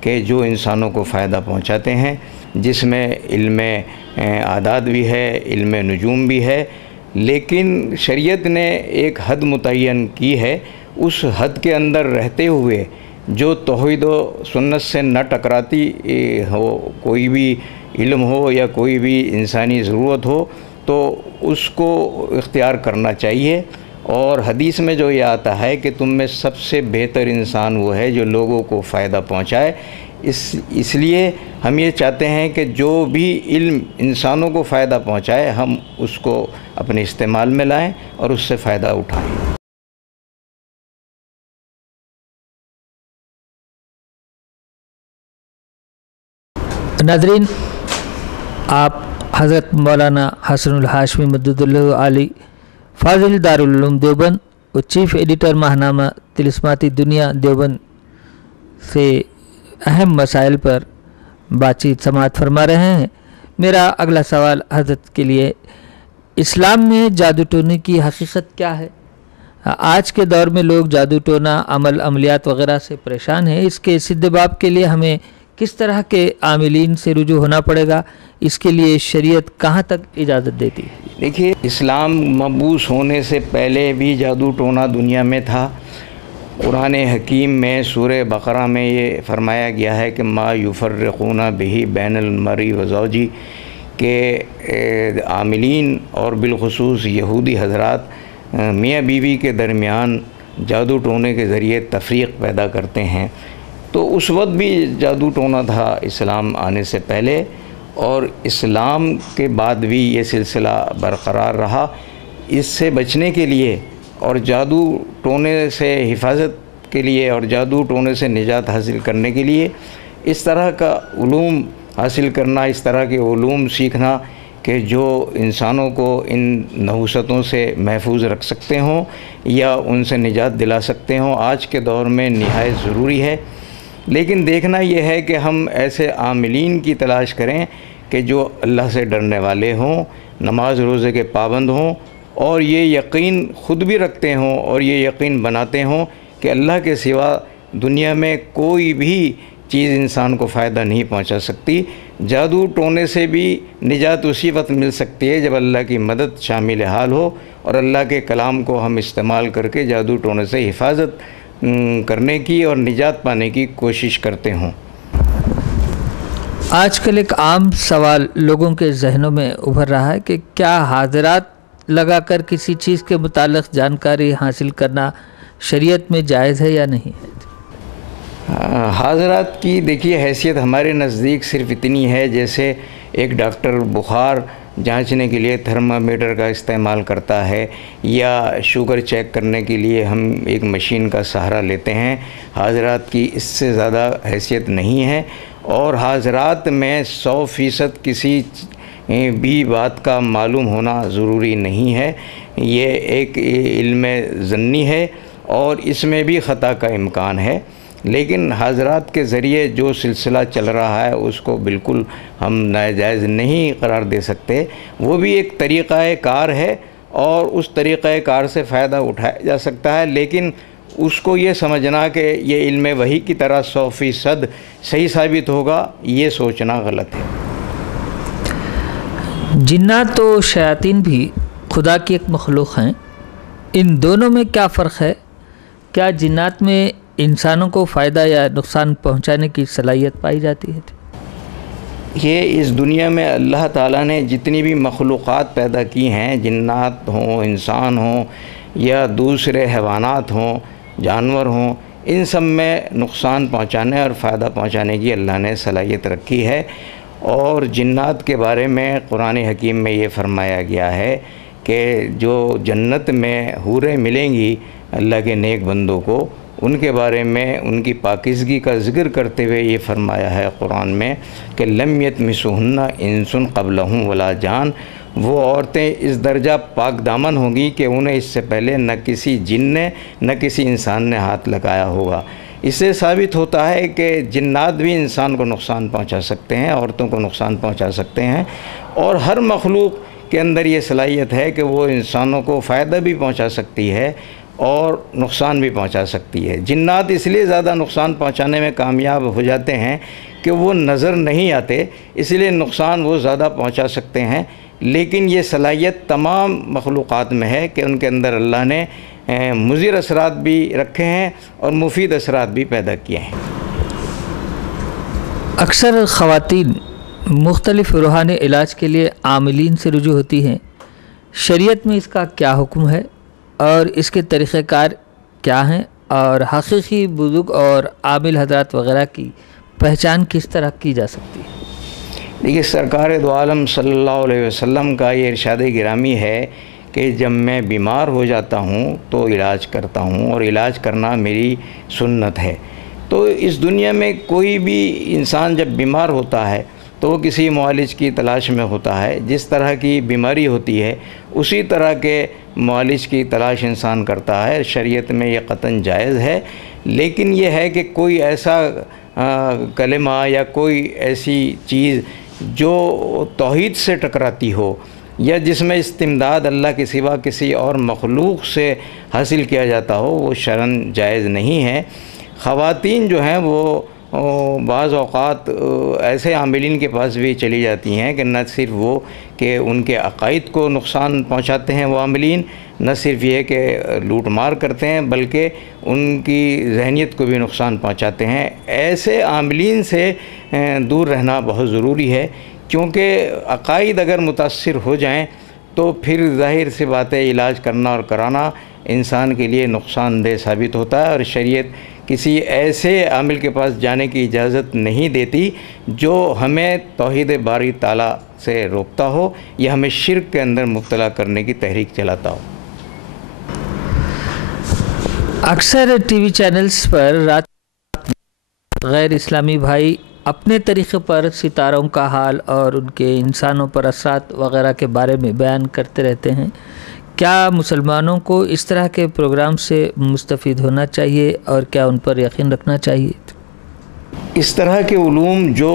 کہ جو انسانوں کو فائدہ پہنچاتے ہیں، جس میں علم اعداد بھی ہے، علم نجوم بھی ہے، لیکن شریعت نے ایک حد متعین کی ہے۔ اس حد کے اندر رہتے ہوئے جو توحید و سنت سے نہ ٹکراتی ہو، کوئی بھی علم ہو یا کوئی بھی انسانی ضرورت ہو، تو اس کو اختیار کرنا چاہیے۔ اور حدیث میں جو یہ آتا ہے کہ تم میں سب سے بہتر انسان وہ ہے جو لوگوں کو فائدہ پہنچائے، اس لیے ہم یہ چاہتے ہیں کہ جو بھی علم انسانوں کو فائدہ پہنچائے ہم اس کو اپنے استعمال میں لائیں اور اس سے فائدہ اٹھائیں۔ ناظرین، آپ حضرت مولانا حسن الہاشمی مدد اللہ علی فاضل دارالعلوم دیوبند اور چیف ایڈیٹر ماہنامہ طلسماتی دنیا دیوبند سے اہم مسائل پر بات چیت سماعت فرما رہے ہیں۔ میرا اگلا سوال حضرت کے لیے، اسلام میں جادو ٹونے کی حقیقت کیا ہے؟ آج کے دور میں لوگ جادو ٹونا عملیات وغیرہ سے پریشان ہیں، اس کے سد باب کے لیے ہمیں کس طرح کے عاملین سے رجوع ہونا پڑے گا؟ اس کے لیے شریعت کہاں تک اجازت دیتی ہے؟ دیکھیے، اسلام مبعوث ہونے سے پہلے بھی جادو ٹونا دنیا میں تھا۔ قرآن حکیم میں سورہ بقرہ میں یہ فرمایا گیا ہے کہ ما یفرقون بہ بین المرء و زوجہ، کہ عاملین اور بالخصوص یہودی حضرات میاں بیوی کے درمیان جادو ٹونے کے ذریعے تفریق پیدا کرتے ہیں۔ تو اس وقت بھی جادو ٹونا تھا اسلام آنے سے پہلے، اور اسلام کے بعد بھی یہ سلسلہ برقرار رہا۔ اس سے بچنے کے لیے اور جادو ٹونے سے حفاظت کے لیے اور جادو ٹونے سے نجات حاصل کرنے کے لیے اس طرح کا علوم حاصل کرنا، اس طرح کے علوم سیکھنا کہ جو انسانوں کو ان نحوستوں سے محفوظ رکھ سکتے ہوں یا ان سے نجات دلا سکتے ہوں، آج کے دور میں نہایت ضروری ہے۔ لیکن دیکھنا یہ ہے کہ ہم ایسے عاملین کی تلاش کریں کہ جو اللہ سے ڈرنے والے ہوں، نماز روزے کے پابند ہوں، اور یہ یقین خود بھی رکھتے ہوں اور یہ یقین بناتے ہوں کہ اللہ کے سوا دنیا میں کوئی بھی چیز انسان کو فائدہ نہیں پہنچا سکتی۔ جادو ٹونے سے بھی نجات اسی وقت مل سکتی ہے جب اللہ کی مدد شامل حال ہو اور اللہ کے کلام کو ہم استعمال کر کے جادو ٹونے سے حفاظت کرنے کی اور نجات پانے کی کوشش کرتے ہوں۔ آج کل ایک عام سوال لوگوں کے ذہنوں میں ابھر رہا ہے کہ کیا حاضرات لگا کر کسی چیز کے متعلق جانکاری حاصل کرنا شریعت میں جائز ہے یا نہیں ہے؟ حاضرات کی دیکھیے حیثیت ہمارے نزدیک صرف اتنی ہے جیسے ایک ڈاکٹر بخار جانچنے کے لیے تھرمامیٹر کا استعمال کرتا ہے یا شوگر چیک کرنے کے لیے ہم ایک مشین کا سہارا لیتے ہیں۔ حاضرات کی اس سے زیادہ حیثیت نہیں ہے، اور حاضرات میں 100% کسی بھی بات کا معلوم ہونا ضروری نہیں ہے۔ یہ ایک علم ظنی ہے اور اس میں بھی خطا کا امکان ہے، لیکن حاضرات کے ذریعے جو سلسلہ چل رہا ہے اس کو بالکل ہم ناجائز نہیں قرار دے سکتے۔ وہ بھی ایک طریقہ کار ہے اور اس طریقہ کار سے فائدہ اٹھایا جا سکتا ہے، لیکن اس کو یہ سمجھنا کہ یہ علم وحی کی طرح 100% صحیح ثابت ہوگا، یہ سوچنا غلط ہے۔ جنات و شیاطین بھی خدا کی ایک مخلوق ہیں، ان دونوں میں کیا فرق ہے؟ کیا جنات میں انسانوں کو فائدہ یا نقصان پہنچانے کی صلاحیت پائی جاتی ہے؟ یہ اس دنیا میں اللہ تعالیٰ نے جتنی بھی مخلوقات پیدا کی ہیں، جنات ہوں، انسان ہوں یا دوسرے حیوانات ہوں، جانور ہوں، ان سب میں نقصان پہنچانے اور فائدہ پہنچانے کی اللہ نے صلاحیت رکھی ہے۔ اور جنات کے بارے میں قرآن حکیم میں یہ فرمایا گیا ہے کہ جو جنت میں حوریں ملیں گی اللہ کے نیک بندوں کو، ان کے بارے میں ان کی پاکیزگی کا ذکر کرتے ہوئے یہ فرمایا ہے قرآن میں کہ لم یطمثہن انس قبلہم ولا جان، وہ عورتیں اس درجہ پاک دامن ہوں گی کہ انہیں اس سے پہلے نہ کسی جن نے نہ کسی انسان نے ہاتھ لگایا ہوگا۔ اس سے ثابت ہوتا ہے کہ جنات بھی انسان کو نقصان پہنچا سکتے ہیں، عورتوں کو نقصان پہنچا سکتے ہیں، اور ہر مخلوق کے اندر یہ صلاحیت ہے کہ وہ انسانوں کو فائدہ بھی پہنچا سکتی ہے اور نقصان بھی پہنچا سکتی ہے۔ جنات اس لیے زیادہ نقصان پہنچانے میں کامیاب ہو جاتے ہیں کہ وہ نظر نہیں آتے، اس لیے نقصان وہ زیادہ پہنچا سکتے ہیں، لیکن یہ صلاحیت تمام مخلوقات میں ہے کہ ان کے اندر اللہ نے مضر اثرات بھی رکھے ہیں اور مفید اثرات بھی پیدا کیے ہیں۔ اکثر خواتین مختلف روحانی علاج کے لیے عاملین سے رجوع ہوتی ہیں، شریعت میں اس کا کیا حکم ہے اور اس کے طریقہ کار کیا ہیں، اور حقیقی بزرگ اور عامل حضرات وغیرہ کی پہچان کس طرح کی جا سکتی ہے؟ دیکھیے، سرکار دو عالم صلی اللہ علیہ وسلم کا یہ ارشاد گرامی ہے کہ جب میں بیمار ہو جاتا ہوں تو علاج کرتا ہوں، اور علاج کرنا میری سنت ہے۔ تو اس دنیا میں کوئی بھی انسان جب بیمار ہوتا ہے تو وہ کسی معالج کی تلاش میں ہوتا ہے۔ جس طرح کی بیماری ہوتی ہے اسی طرح کے معالج کی تلاش انسان کرتا ہے، شریعت میں یہ قطعاً جائز ہے۔ لیکن یہ ہے کہ کوئی ایسا کلمہ یا کوئی ایسی چیز جو توحید سے ٹکراتی ہو یا جس میں استمداد اللہ کے سوا کسی اور مخلوق سے حاصل کیا جاتا ہو، وہ شرعاً جائز نہیں ہے۔ خواتین جو ہیں وہ بعض اوقات ایسے عاملین کے پاس بھی چلی جاتی ہیں کہ نہ صرف وہ کہ ان کے عقائد کو نقصان پہنچاتے ہیں وہ عاملین، نہ صرف یہ کہ لوٹ مار کرتے ہیں بلکہ ان کی ذہنیت کو بھی نقصان پہنچاتے ہیں۔ ایسے عاملین سے دور رہنا بہت ضروری ہے، کیونکہ عقائد اگر متاثر ہو جائیں تو پھر ظاہر سی بات ہے علاج کرنا اور کرانا انسان کے لیے نقصان دہ ثابت ہوتا ہے، اور شریعت کسی ایسے عامل کے پاس جانے کی اجازت نہیں دیتی جو ہمیں توحید باری تعالیٰ سے روکتا ہو یا ہمیں شرک کے اندر مبتلا کرنے کی تحریک چلاتا ہو۔ اکثر ٹی وی چینلز پر رات غیر اسلامی بھائی اپنے طریقے پر ستاروں کا حال اور ان کے انسانوں پر اثرات وغیرہ کے بارے میں بیان کرتے رہتے ہیں۔ کیا مسلمانوں کو اس طرح کے پروگرام سے مستفید ہونا چاہیے اور کیا ان پر یقین رکھنا چاہیے؟ اس طرح کے علوم جو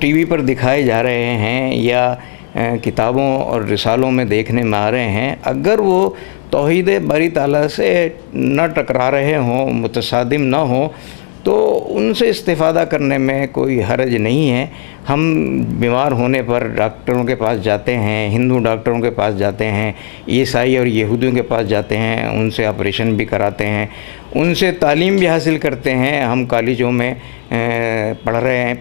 ٹی وی پر دکھائے جا رہے ہیں یا کتابوں اور رسالوں میں دیکھنے میں آ رہے ہیں، اگر وہ توحید باری تعالیٰ سے نہ ٹکرا رہے ہوں، متصادم نہ ہوں، تو ان سے استفادہ کرنے میں کوئی حرج نہیں ہے۔ ہم بیمار ہونے پر ڈاکٹروں کے پاس جاتے ہیں، ہندو ڈاکٹروں کے پاس جاتے ہیں، عیسائی اور یہودیوں کے پاس جاتے ہیں، ان سے آپریشن بھی کراتے ہیں، ان سے تعلیم بھی حاصل کرتے ہیں۔ ہم کالجوں میں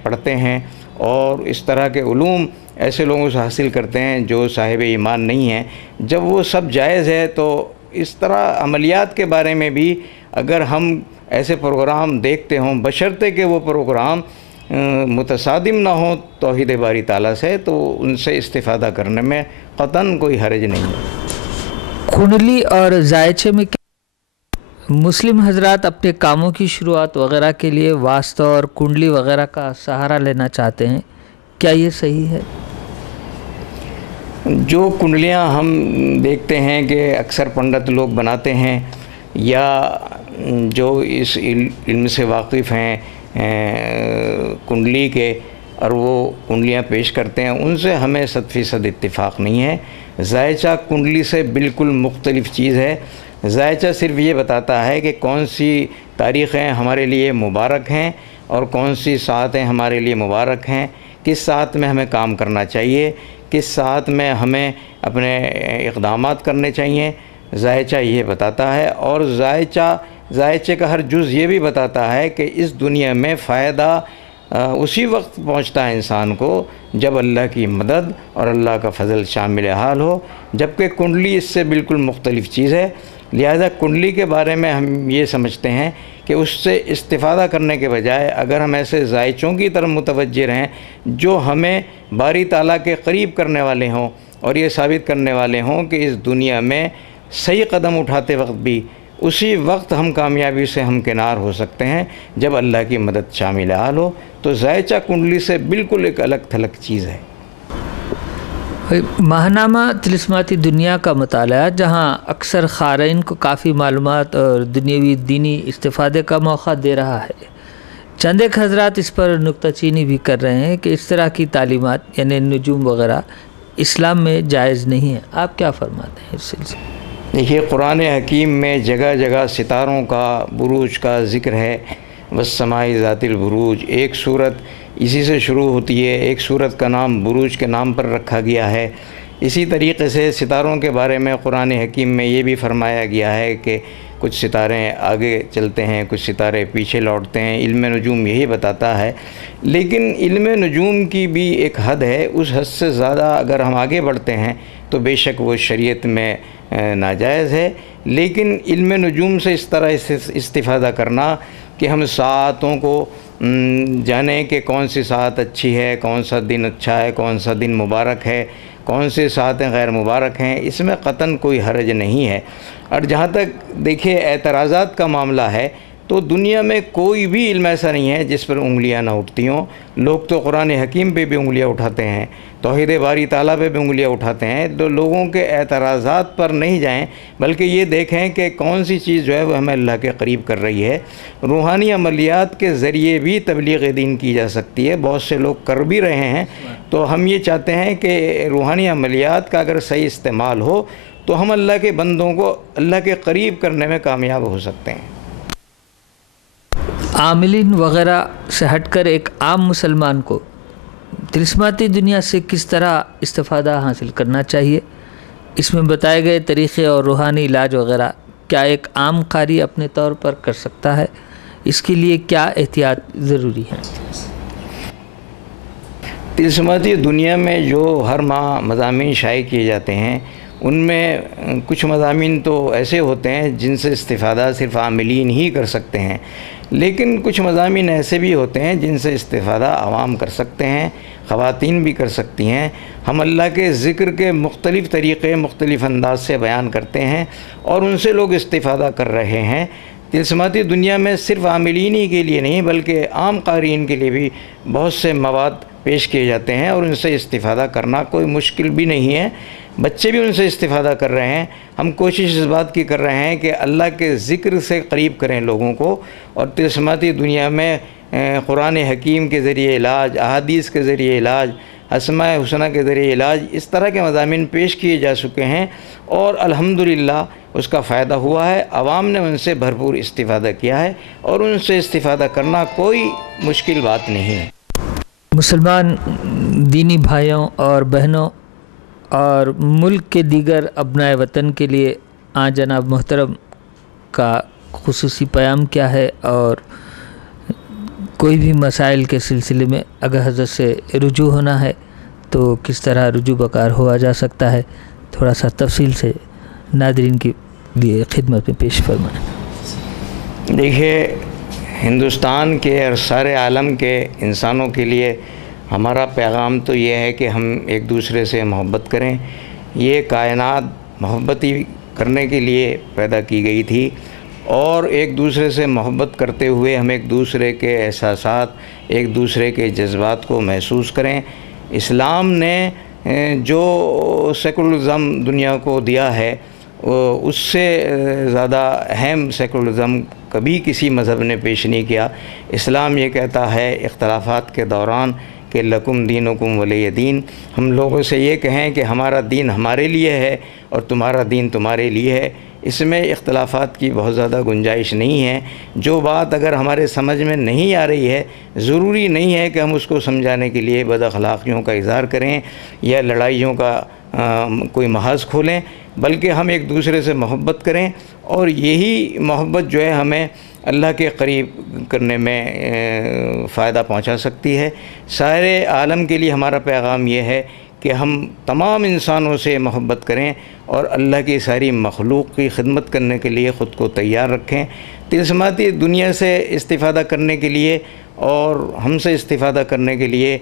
پڑھتے ہیں اور اس طرح کے علوم ایسے لوگوں سے حاصل کرتے ہیں جو صاحب ایمان نہیں ہیں۔ جب وہ سب جائز ہے تو اس طرح عملیات کے بارے میں بھی اگر ہم ایسے پروگرام دیکھتے ہوں، بشرطے کہ وہ پروگرام متصادم نہ ہوں توحید باری تعالیٰ سے، تو ان سے استفادہ کرنے میں قطعاً کوئی حرج نہیں ہے۔ کنڈلی اور زائچے میں مسلم حضرات اپنے کاموں کی شروعات وغیرہ کے لیے واسطہ اور کنڈلی وغیرہ کا سہارا لینا چاہتے ہیں، کیا یہ صحیح ہے؟ جو کنڈلیاں ہم دیکھتے ہیں کہ اکثر پنڈت لوگ بناتے ہیں یا جو اس علم سے واقف ہیں کنڈلی کے اور وہ کنڈلیاں پیش کرتے ہیں، ان سے ہمیں 100% اتفاق نہیں ہے۔ زائچہ کنڈلی سے بالکل مختلف چیز ہے۔ زائچہ صرف یہ بتاتا ہے کہ کون سی تاریخیں ہمارے لیے مبارک ہیں اور کون سی ساعتیں ہمارے لیے مبارک ہیں، کس ساعت میں ہمیں کام کرنا چاہیے، کس ساعت میں ہمیں اپنے اقدامات کرنے چاہیے، زائچہ یہ بتاتا ہے۔ اور زائچے کا ہر جز یہ بھی بتاتا ہے کہ اس دنیا میں فائدہ اسی وقت پہنچتا ہے انسان کو جب اللہ کی مدد اور اللہ کا فضل شامل حال ہو، جبکہ کنڈلی اس سے بالکل مختلف چیز ہے۔ لہذا کنڈلی کے بارے میں ہم یہ سمجھتے ہیں کہ اس سے استفادہ کرنے کے بجائے اگر ہم ایسے زائچوں کی طرف متوجہ رہیں جو ہمیں باری تعالیٰ کے قریب کرنے والے ہوں اور یہ ثابت کرنے والے ہوں کہ اس دنیا میں صحیح قدم اٹھاتے وقت بھی اسی وقت ہم کامیابی سے ہمکنار ہو سکتے ہیں جب اللہ کی مدد شامل حال ہو، تو زائچہ کنڈلی سے بالکل ایک الگ تھلگ چیز ہے۔ ماہنامہ طلسماتی دنیا کا مطالعہ جہاں اکثر قارئین کو کافی معلومات اور دنیاوی دینی استفادے کا موقع دے رہا ہے، چند ایک حضرات اس پر نکتہ چینی بھی کر رہے ہیں کہ اس طرح کی تعلیمات یعنی نجوم وغیرہ اسلام میں جائز نہیں ہے۔ آپ کیا فرماتے ہیں اس سلسلے میں؟ دیکھیے قرآن حکیم میں جگہ جگہ ستاروں کا، بروج کا ذکر ہے، والسماء ذات البروج، ایک صورت اسی سے شروع ہوتی ہے، ایک صورت کا نام بروج کے نام پر رکھا گیا ہے۔ اسی طریقے سے ستاروں کے بارے میں قرآن حکیم میں یہ بھی فرمایا گیا ہے کہ کچھ ستارے آگے چلتے ہیں، کچھ ستارے پیچھے لوٹتے ہیں، علم نجوم یہی بتاتا ہے۔ لیکن علم نجوم کی بھی ایک حد ہے، اس حد سے زیادہ اگر ہم آگے بڑھتے ہیں تو بے شک وہ شریعت میں ناجائز ہے۔ لیکن علم نجوم سے اس طرح استفادہ کرنا کہ ہم ساعتوں کو جانیں کہ کون سی ساعت اچھی ہے، کون سا دن اچھا ہے، کون سا دن مبارک ہے، کون سی ساعتیں غیر مبارک ہیں، اس میں قطعاً کوئی حرج نہیں ہے۔ اور جہاں تک دیکھیے اعتراضات کا معاملہ ہے تو دنیا میں کوئی بھی علم ایسا نہیں ہے جس پر انگلیاں نہ اٹھتی ہوں۔ لوگ تو قرآن حکیم پہ بھی انگلیاں اٹھاتے ہیں، توحید باری تعالیٰ پہ بھی انگلیاں اٹھاتے ہیں۔ تو لوگوں کے اعتراضات پر نہیں جائیں، بلکہ یہ دیکھیں کہ کون سی چیز جو ہے وہ ہمیں اللہ کے قریب کر رہی ہے۔ روحانی عملیات کے ذریعے بھی تبلیغ دین کی جا سکتی ہے، بہت سے لوگ کر بھی رہے ہیں۔ تو ہم یہ چاہتے ہیں کہ روحانی عملیات کا اگر صحیح استعمال ہو تو ہم اللہ کے بندوں کو اللہ کے قریب کرنے میں کامیاب ہو سکتے ہیں۔ عاملین وغیرہ سے ہٹ کر ایک عام مسلمان کو طلسماتی دنیا سے کس طرح استفادہ حاصل کرنا چاہیے؟ اس میں بتائے گئے طریقے اور روحانی علاج وغیرہ کیا ایک عام قاری اپنے طور پر کر سکتا ہے؟ اس کے لیے کیا احتیاط ضروری ہے؟ طلسماتی دنیا میں جو ہر ماہ مضامین شائع کیے جاتے ہیں، ان میں کچھ مضامین تو ایسے ہوتے ہیں جن سے استفادہ صرف عاملین ہی کر سکتے ہیں، لیکن کچھ مضامین ایسے بھی ہوتے ہیں جن سے استفادہ عوام کر سکتے ہیں، خواتین بھی کر سکتی ہیں۔ ہم اللہ کے ذکر کے مختلف طریقے مختلف انداز سے بیان کرتے ہیں اور ان سے لوگ استفادہ کر رہے ہیں۔ طلسماتی دنیا میں صرف عاملین ہی کے لیے نہیں بلکہ عام قارئین کے لیے بھی بہت سے مواد پیش کیے جاتے ہیں اور ان سے استفادہ کرنا کوئی مشکل بھی نہیں ہے۔ بچے بھی ان سے استفادہ کر رہے ہیں۔ ہم کوشش اس بات کی کر رہے ہیں کہ اللہ کے ذکر سے قریب کریں لوگوں کو، اور طلسماتی دنیا میں قرآن حکیم کے ذریعے علاج، احادیث کے ذریعے علاج، اسماء حسنہ کے ذریعے علاج، اس طرح کے مضامین پیش کیے جا چکے ہیں اور الحمدللہ اس کا فائدہ ہوا ہے۔ عوام نے ان سے بھرپور استفادہ کیا ہے اور ان سے استفادہ کرنا کوئی مشکل بات نہیں ہے۔ مسلمان دینی بھائیوں اور بہنوں اور ملک کے دیگر ابنائے وطن کے لیے جناب محترم کا خصوصی پیام کیا ہے، اور کوئی بھی مسائل کے سلسلے میں اگر حضرت سے رجوع ہونا ہے تو کس طرح رجوع بکار ہوا جا سکتا ہے، تھوڑا سا تفصیل سے ناظرین کے لیے خدمت میں پیش فرمائیں۔ دیکھیے، ہندوستان کے اور سارے عالم کے انسانوں کے لیے ہمارا پیغام تو یہ ہے کہ ہم ایک دوسرے سے محبت کریں۔ یہ کائنات محبتی کرنے کے لیے پیدا کی گئی تھی، اور ایک دوسرے سے محبت کرتے ہوئے ہم ایک دوسرے کے احساسات، ایک دوسرے کے جذبات کو محسوس کریں۔ اسلام نے جو سیکولرزم دنیا کو دیا ہے، اس سے زیادہ اہم سیکولرزم کبھی کسی مذہب نے پیش نہیں کیا۔ اسلام یہ کہتا ہے اختلافات کے دوران کہ لکم دینکم ولی دین، ہم لوگوں سے یہ کہیں کہ ہمارا دین ہمارے لیے ہے اور تمہارا دین تمہارے لیے ہے۔ اس میں اختلافات کی بہت زیادہ گنجائش نہیں ہے۔ جو بات اگر ہمارے سمجھ میں نہیں آ رہی ہے، ضروری نہیں ہے کہ ہم اس کو سمجھانے کے لیے بد اخلاقیوں کا اظہار کریں یا لڑائیوں کا کوئی محاذ کھولیں، بلکہ ہم ایک دوسرے سے محبت کریں، اور یہی محبت جو ہے ہمیں اللہ کے قریب کرنے میں فائدہ پہنچا سکتی ہے۔ سارے عالم کے لیے ہمارا پیغام یہ ہے کہ ہم تمام انسانوں سے محبت کریں اور اللہ کی ساری مخلوق کی خدمت کرنے کے لیے خود کو تیار رکھیں۔ طلسماتی دنیا سے استفادہ کرنے کے لیے اور ہم سے استفادہ کرنے کے لیے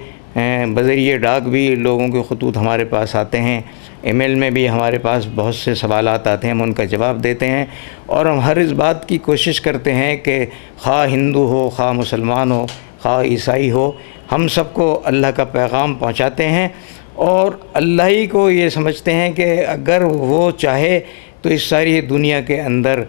بذریعہ ڈاک بھی لوگوں کے خطوط ہمارے پاس آتے ہیں، ای میل میں بھی ہمارے پاس بہت سے سوالات آتے ہیں، ہم ان کا جواب دیتے ہیں، اور ہم ہر اس بات کی کوشش کرتے ہیں کہ خواہ ہندو ہو، خواہ مسلمان ہو، خواہ عیسائی ہو، ہم سب کو اللہ کا پیغام پہنچاتے ہیں، اور اللہ ہی کو یہ سمجھتے ہیں کہ اگر وہ چاہے تو اس ساری دنیا کے اندر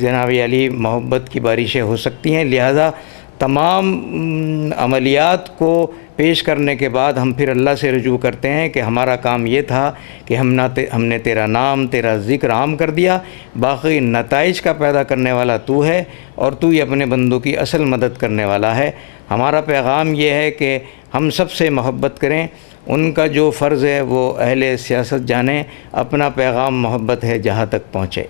جناب علی محبت کی بارشیں ہو سکتی ہیں۔ لہذا تمام عملیات کو پیش کرنے کے بعد ہم پھر اللہ سے رجوع کرتے ہیں کہ ہمارا کام یہ تھا کہ ہم نے تیرا نام، تیرا ذکر عام کر دیا، باقی نتائج کا پیدا کرنے والا تو ہے اور تو ہی اپنے بندوں کی اصل مدد کرنے والا ہے۔ ہمارا پیغام یہ ہے کہ ہم سب سے محبت کریں، ان کا جو فرض ہے وہ اہل سیاست جانیں، اپنا پیغام محبت ہے جہاں تک پہنچے۔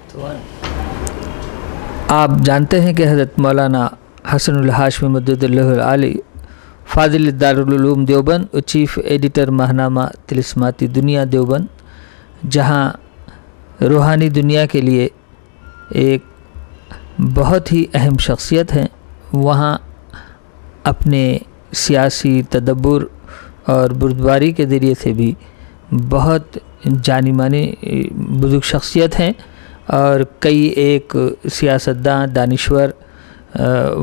آپ جانتے ہیں کہ حضرت مولانا حسن الہاشمی مدد اللہ العالی فاضل دارالعلوم دیوبند اور چیف ایڈیٹر ماہنامہ طلسماتی دنیا دیوبند، جہاں روحانی دنیا کے لیے ایک بہت ہی اہم شخصیت ہیں، وہاں اپنے سیاسی تدبر اور بردباری کے ذریعے سے بھی بہت جانی مانی بزرگ شخصیت ہیں، اور کئی ایک سیاستداں دانشور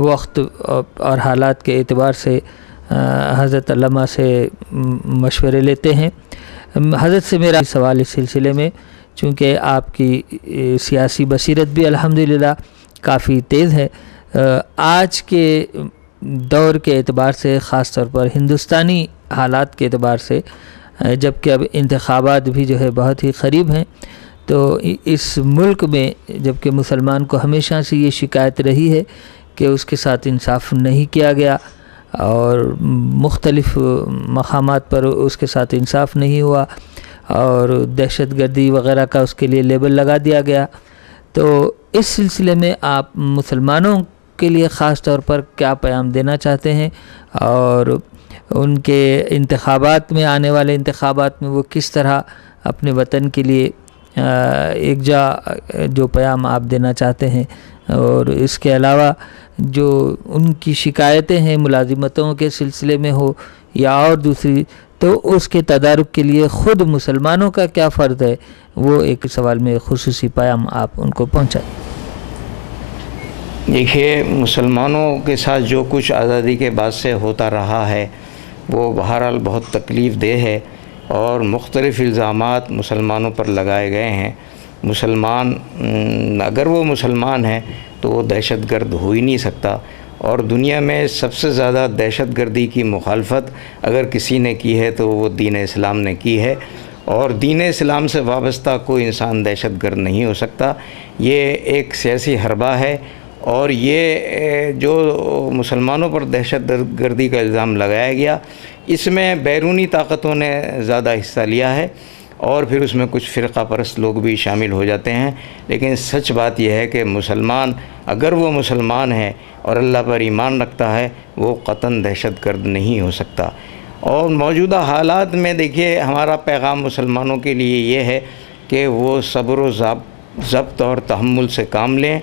وقت اور حالات کے اعتبار سے حضرت علامہ سے مشورے لیتے ہیں۔ حضرت سے میرا سوال اس سلسلے میں، چونکہ آپ کی سیاسی بصیرت بھی الحمدللہ کافی تیز ہے، آج کے دور کے اعتبار سے، خاص طور پر ہندوستانی حالات کے اعتبار سے، جبکہ اب انتخابات بھی جو ہے بہت ہی قریب ہیں، تو اس ملک میں جبکہ مسلمان کو ہمیشہ سے یہ شکایت رہی ہے کہ اس کے ساتھ انصاف نہیں کیا گیا اور مختلف مقامات پر اس کے ساتھ انصاف نہیں ہوا اور دہشت گردی وغیرہ کا اس کے لیے لیبل لگا دیا گیا، تو اس سلسلے میں آپ مسلمانوں کے لیے خاص طور پر کیا پیغام دینا چاہتے ہیں، اور ان کے انتخابات میں، آنے والے انتخابات میں وہ کس طرح اپنے وطن کے لیے ایک جو پیغام آپ دینا چاہتے ہیں، اور اس کے علاوہ جو ان کی شکایتیں ہیں ملازمتوں کے سلسلے میں ہو یا اور دوسری، تو اس کے تدارک کے لیے خود مسلمانوں کا کیا فرض ہے، وہ ایک سوال میں خصوصی پیغام آپ ان کو پہنچائیں۔ دیکھیے، مسلمانوں کے ساتھ جو کچھ آزادی کے بعد سے ہوتا رہا ہے وہ بہرحال بہت تکلیف دہ ہے، اور مختلف الزامات مسلمانوں پر لگائے گئے ہیں۔ مسلمان اگر وہ مسلمان ہیں تو وہ دہشت گرد ہو ہی نہیں سکتا، اور دنیا میں سب سے زیادہ دہشت گردی کی مخالفت اگر کسی نے کی ہے تو وہ دین اسلام نے کی ہے، اور دین اسلام سے وابستہ کوئی انسان دہشت گرد نہیں ہو سکتا۔ یہ ایک سیاسی حربہ ہے، اور یہ جو مسلمانوں پر دہشت گردی کا الزام لگایا گیا، اس میں بیرونی طاقتوں نے زیادہ حصہ لیا ہے، اور پھر اس میں کچھ فرقہ پرست لوگ بھی شامل ہو جاتے ہیں، لیکن سچ بات یہ ہے کہ مسلمان اگر وہ مسلمان ہے اور اللہ پر ایمان رکھتا ہے، وہ قطعاً دہشت گرد نہیں ہو سکتا۔ اور موجودہ حالات میں دیکھیے، ہمارا پیغام مسلمانوں کے لیے یہ ہے کہ وہ صبر و ضبط اور تحمل سے کام لیں،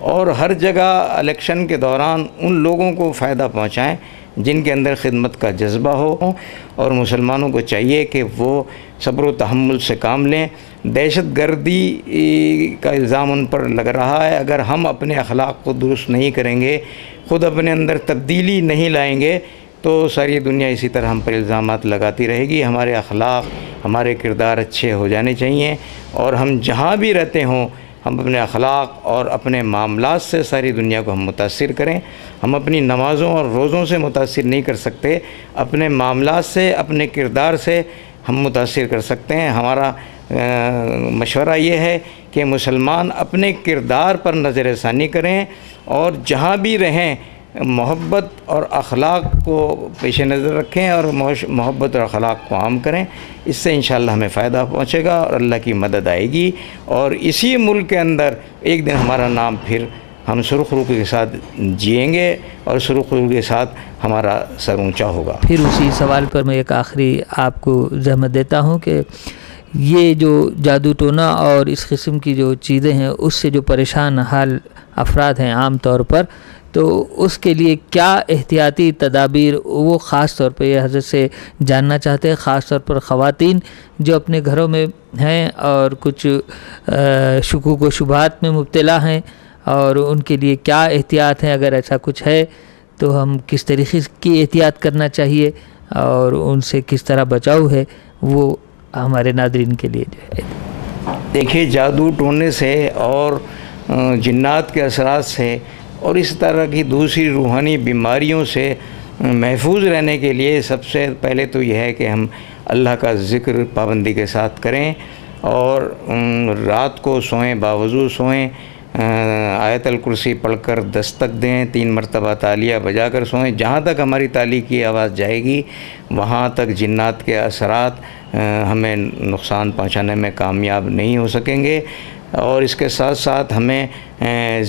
اور ہر جگہ الیکشن کے دوران ان لوگوں کو فائدہ پہنچائیں جن کے اندر خدمت کا جذبہ ہو، اور مسلمانوں کو چاہیے کہ وہ صبر و تحمل سے کام لیں۔ دہشت گردی کا الزام ان پر لگ رہا ہے، اگر ہم اپنے اخلاق کو درست نہیں کریں گے، خود اپنے اندر تبدیلی نہیں لائیں گے، تو ساری دنیا اسی طرح ہم پر الزامات لگاتی رہے گی۔ ہمارے اخلاق، ہمارے کردار اچھے ہو جانے چاہیے، اور ہم جہاں بھی رہتے ہوں ہم اپنے اخلاق اور اپنے معاملات سے ساری دنیا کو ہم متاثر کریں۔ ہم اپنی نمازوں اور روزوں سے متاثر نہیں کر سکتے، اپنے معاملات سے، اپنے کردار سے ہم متاثر کر سکتے ہیں۔ ہمارا مشورہ یہ ہے کہ مسلمان اپنے کردار پر نظر ثانی کریں، اور جہاں بھی رہیں محبت اور اخلاق کو پیش نظر رکھیں، اور محبت اور اخلاق کو عام کریں۔ اس سے انشاءاللہ ہمیں فائدہ پہنچے گا اور اللہ کی مدد آئے گی، اور اسی ملک کے اندر ایک دن ہمارا نام پھر ہم سرخ روح کے ساتھ جئیں گے، اور سرخ روح کے ساتھ ہمارا سر اونچا ہوگا۔ پھر اسی سوال پر میں ایک آخری آپ کو زحمت دیتا ہوں کہ یہ جو جادو ٹونا اور اس قسم کی جو چیزیں ہیں، اس سے جو پریشان حال افراد ہیں عام طور پر، تو اس کے لیے کیا احتیاطی تدابیر وہ خاص طور پہ یہ حضرت سے جاننا چاہتے ہیں، خاص طور پر خواتین جو اپنے گھروں میں ہیں اور کچھ شکوک و شبہات میں مبتلا ہیں، اور ان کے لیے کیا احتیاط ہیں، اگر ایسا کچھ ہے تو ہم کس طریقے کی احتیاط کرنا چاہیے اور ان سے کس طرح بچاؤ ہے، وہ ہمارے ناظرین کے لیے جو ہے۔ دیکھیے، جادو ٹونے سے اور جنات کے اثرات سے اور اس طرح کی دوسری روحانی بیماریوں سے محفوظ رہنے کے لیے سب سے پہلے تو یہ ہے کہ ہم اللہ کا ذکر پابندی کے ساتھ کریں، اور رات کو سوئیں باوضو سوئیں، آیت الکرسی پڑھ کر دستک دیں، 3 مرتبہ تالیہ بجا کر سوئیں۔ جہاں تک ہماری تالی کی آواز جائے گی وہاں تک جنات کے اثرات ہمیں نقصان پہنچانے میں کامیاب نہیں ہو سکیں گے۔ اور اس کے ساتھ ساتھ ہمیں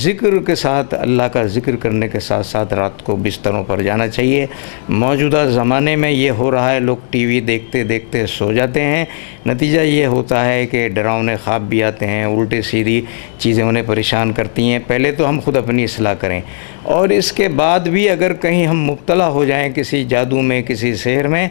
ذکر کے ساتھ، اللہ کا ذکر کرنے کے ساتھ ساتھ رات کو بستروں پر جانا چاہیے۔ موجودہ زمانے میں یہ ہو رہا ہے، لوگ ٹی وی دیکھتے دیکھتے سو جاتے ہیں، نتیجہ یہ ہوتا ہے کہ ڈراؤنے خواب بھی آتے ہیں، الٹی سیدھی چیزیں انہیں پریشان کرتی ہیں۔ پہلے تو ہم خود اپنی اصلاح کریں، اور اس کے بعد بھی اگر کہیں ہم مبتلا ہو جائیں کسی جادو میں، کسی سحر میں،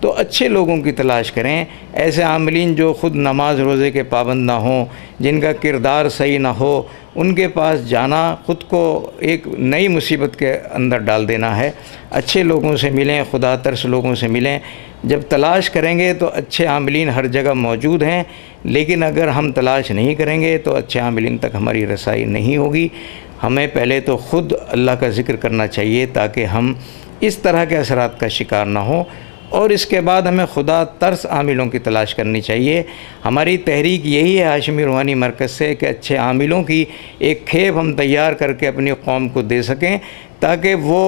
تو اچھے لوگوں کی تلاش کریں، ایسے عاملین جو خود نماز روزے کے پابند نہ ہوں، جن کا کردار صحیح نہ ہو، ان کے پاس جانا خود کو ایک نئی مصیبت کے اندر ڈال دینا ہے۔ اچھے لوگوں سے ملیں، خدا ترس لوگوں سے ملیں۔ جب تلاش کریں گے تو اچھے عاملین ہر جگہ موجود ہیں، لیکن اگر ہم تلاش نہیں کریں گے تو اچھے عاملین تک ہماری رسائی نہیں ہوگی۔ ہمیں پہلے تو خود اللہ کا ذکر کرنا چاہیے تاکہ ہم اس طرح کے اثرات کا شکار نہ ہوں، اور اس کے بعد ہمیں خدا ترس عاملوں کی تلاش کرنی چاہیے۔ ہماری تحریک یہی ہے ہاشمی روحانی مرکز سے کہ اچھے عاملوں کی ایک کھیپ ہم تیار کر کے اپنی قوم کو دے سکیں، تاکہ وہ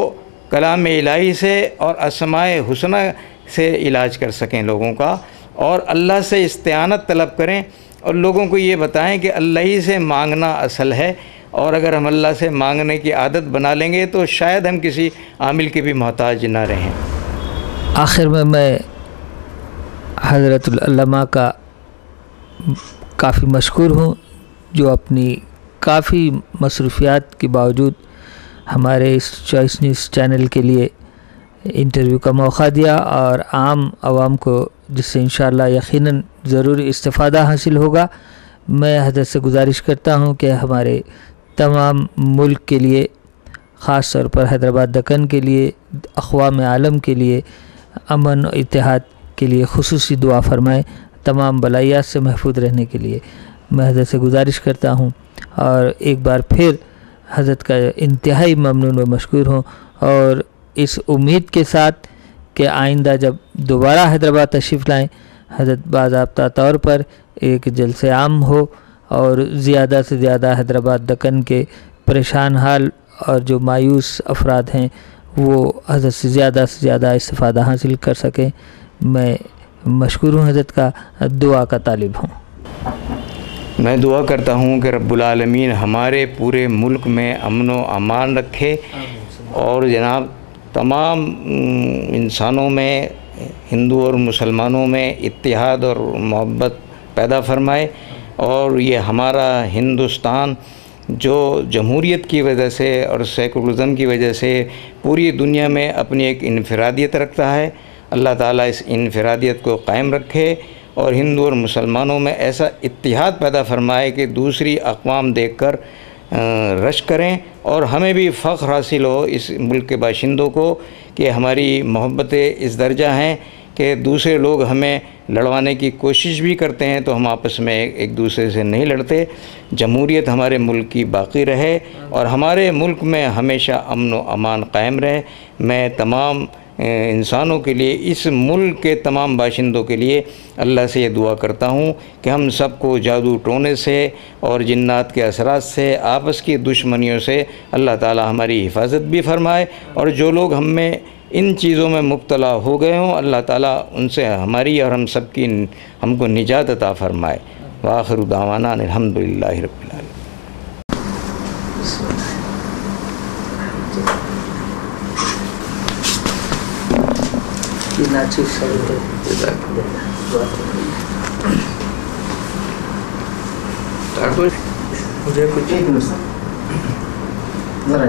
کلام الہی سے اور اسماء حسنہ سے علاج کر سکیں لوگوں کا، اور اللہ سے استعانت طلب کریں، اور لوگوں کو یہ بتائیں کہ اللہ ہی سے مانگنا اصل ہے، اور اگر ہم اللہ سے مانگنے کی عادت بنا لیں گے تو شاید ہم کسی عامل کے بھی محتاج نہ رہیں۔ آخر میں حضرت العلماء کا کافی مشکور ہوں، جو اپنی کافی مصروفیات کے باوجود ہمارے اس چوائس نیوز چینل کے لیے انٹرویو کا موقع دیا، اور عام عوام کو جس سے انشاءاللہ یقیناً ضرور استفادہ حاصل ہوگا۔ میں حضرت سے گزارش کرتا ہوں کہ ہمارے تمام ملک کے لیے، خاص طور پر حیدرآباد دکن کے لیے، اقوام عالم کے لیے امن و اتحاد کے لیے خصوصی دعا فرمائیں، تمام بلائیات سے محفوظ رہنے کے لیے میں حضرت سے گزارش کرتا ہوں، اور ایک بار پھر حضرت کا انتہائی ممنون و مشکور ہوں، اور اس امید کے ساتھ کہ آئندہ جب دوبارہ حیدرآباد تشریف لائیں، حضرت باضابطہ طور پر ایک جلسہ عام ہو، اور زیادہ سے زیادہ حیدرآباد دکن کے پریشان حال اور جو مایوس افراد ہیں وہ حضرت سے زیادہ استفادہ حاصل کر سکیں۔ میں مشکور ہوں، حضرت کا دعا کا طالب ہوں۔ میں دعا کرتا ہوں کہ رب العالمین ہمارے پورے ملک میں امن و امان رکھے، اور جناب تمام انسانوں میں، ہندو اور مسلمانوں میں اتحاد اور محبت پیدا فرمائے، اور یہ ہمارا ہندوستان جو جمہوریت کی وجہ سے اور سیکولرزم کی وجہ سے پوری دنیا میں اپنی ایک انفرادیت رکھتا ہے، اللہ تعالیٰ اس انفرادیت کو قائم رکھے، اور ہندو اور مسلمانوں میں ایسا اتحاد پیدا فرمائے کہ دوسری اقوام دیکھ کر رشک کریں، اور ہمیں بھی فخر حاصل ہو اس ملک کے باشندوں کو کہ ہماری محبتیں اس درجہ ہیں کہ دوسرے لوگ ہمیں لڑوانے کی کوشش بھی کرتے ہیں تو ہم آپس میں ایک دوسرے سے نہیں لڑتے۔ جمہوریت ہمارے ملک کی باقی رہے، اور ہمارے ملک میں ہمیشہ امن و امان قائم رہے۔ میں تمام انسانوں کے لیے، اس ملک کے تمام باشندوں کے لیے اللہ سے یہ دعا کرتا ہوں کہ ہم سب کو جادو ٹونے سے اور جنات کے اثرات سے، آپس کی دشمنیوں سے اللہ تعالی ہماری حفاظت بھی فرمائے، اور جو لوگ ہم میں ان چیزوں میں مبتلا ہو گئے ہوں اللہ تعالیٰ ان سے ہماری اور ہم سب کی ہم کو نجات عطا فرمائے۔ وآخر دعوانا الحمدللہ رب العالمین۔ مجھے کچھ ذرا